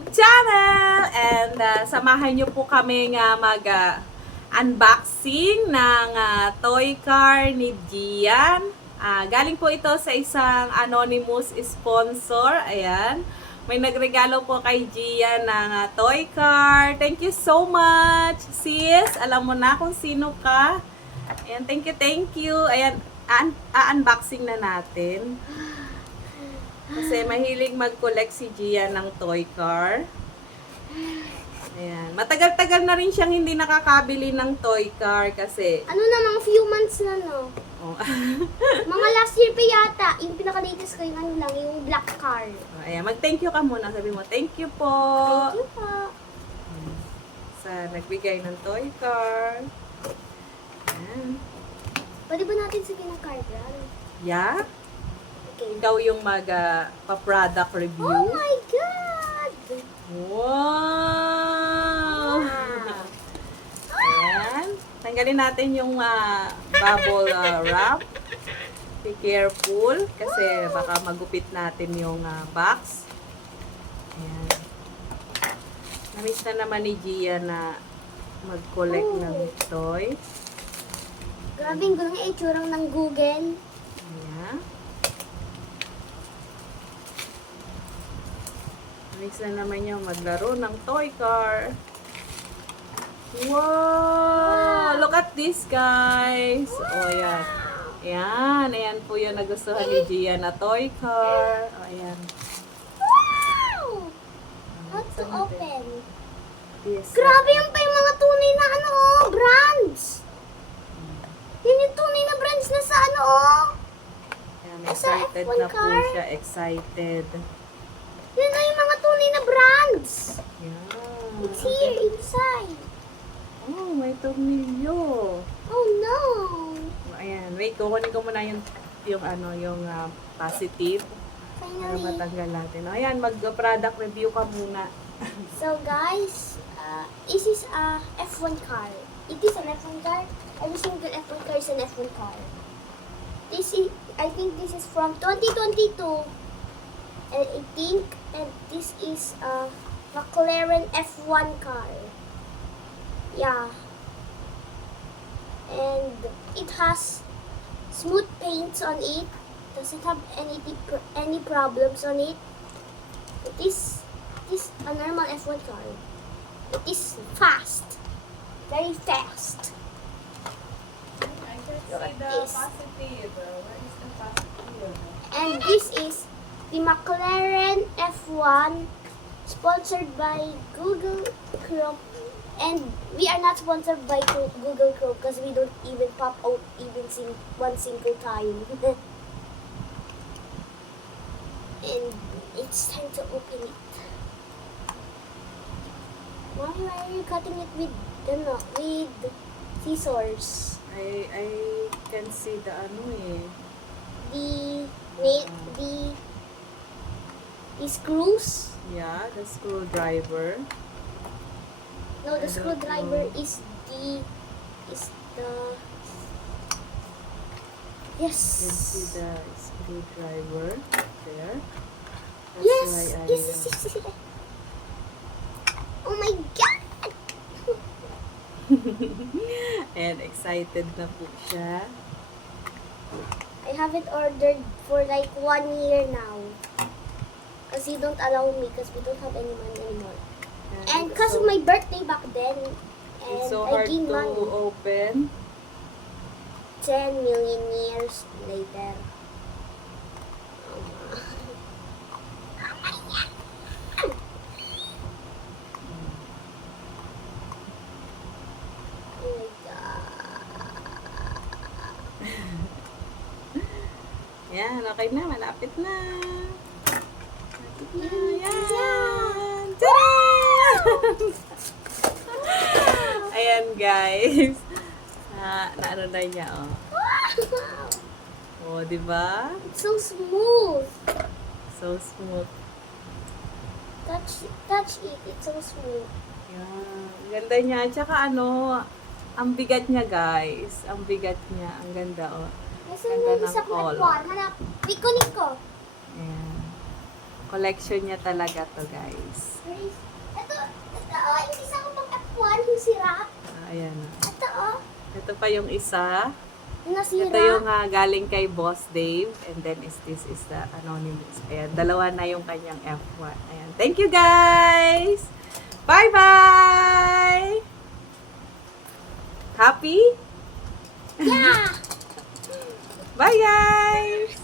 YouTube channel! And samahan nyo po kami nga unboxing ng toy car ni Gian. Galing po ito sa isang anonymous sponsor. Ayan. May nagregalo po kay Gian ng toy car. Thank you so much, sis. Alam mo na kung sino ka. Ayan, thank you. Ayan, unboxing na natin. Kasi mahilig mag-collect si Gian ng toy car. Ayan. Matagal-tagal na rin siyang hindi nakakabili ng toy car kasi... Ano na, mga few months na, no? Oh. Mga last year pa yata. Yung pinaka-latest ko yung ano lang, yung black car. Ayan, mag-thank you ka muna. Sabi mo, thank you po. Thank you po. Sa nagbigay ng toy car. Ayan. Pwede ba natin sabihin ng car brand? Yeah? Okay. Ikaw yung mag-product review. Oh my God! Wow! Ayan. Tanggalin natin yung bubble wrap. Be careful kasi baka magupit natin yung box. Ayan. Namiss na naman ni Gia na mag-collect ng toy. Grabe yung gulong itsurang ng Google. Ayan. Namiss na naman yung maglaro ng toy car. Wow! Look at this, guys. Oh, ayan. Ayan. Ayan po yung nagustuhan ni Gia na toy car. Oh, ayan. Wow! How to Saan natin? open? This. Grabe yung pa yung mga tunay na brands. Yun yung tunay na brands na sa Ayan, Sa excited F1 na po car? siya. Excited. Yun na yung mga tunay na brands. Ayan. It's here, inside. Oh, may tornilyo. Oh no! Ayan, wait, kukunin ko muna yung positive para Finally. matanggal natin. O, ayan, mag-product review ka muna. So guys, this is a F1 car. It is an F1 car. Every single F1 car is an F1 car. I think this is from 2022. And this is a McLaren F1 car. Yeah. And it has smooth paints on it. Doesn't have any problems on it. It is a normal F1 car. It is fast. Very fast. I can Look at this. positive. Where is the positive? And this is the McLaren F1 sponsored by Google Chrome. And we are not sponsored by Google Chrome because we don't even pop out even one single time. And it's time to open it. Why are you cutting it with scissors? I can see the The screws? Yeah, the screwdriver. No, I the don't screwdriver know. is the You yes. can see the screwdriver there. That's Yes. why Yes. Oh my God! And excited na po siya. I have it ordered for like 1 year now. Because you don't allow me because we don't have any money anymore. And it's because so, of my birthday back then, and it's so I hard gained to money. open. 10 million years later. Oh my God. Yan, okay na. Malapit na. Malapit na. Yan. Tada! Ayan, guys. Naano na niya, oh. Wow! Oh, di ba? It's so smooth. So smooth. Touch it. It's so smooth. Yan. Ganda niya. Tsaka ang bigat niya, guys. Ang bigat niya. Ang ganda, oh. Nasaan Ganda yung ng isa color. F1? Hanap. Kunin ko. Ayan. Collection niya talaga to, guys. Ito, oh, yung isa ko pang F1, yung sira. Ayan. Ito, oh, Ito pa yung isa. yung nasira. Ito yung galing kay Boss Dave. And then this is the Anonymous. Ayan, dalawa na yung kanyang F1. Ayan. Thank you, guys! Bye-bye! Happy? Yeah! Bye, guys!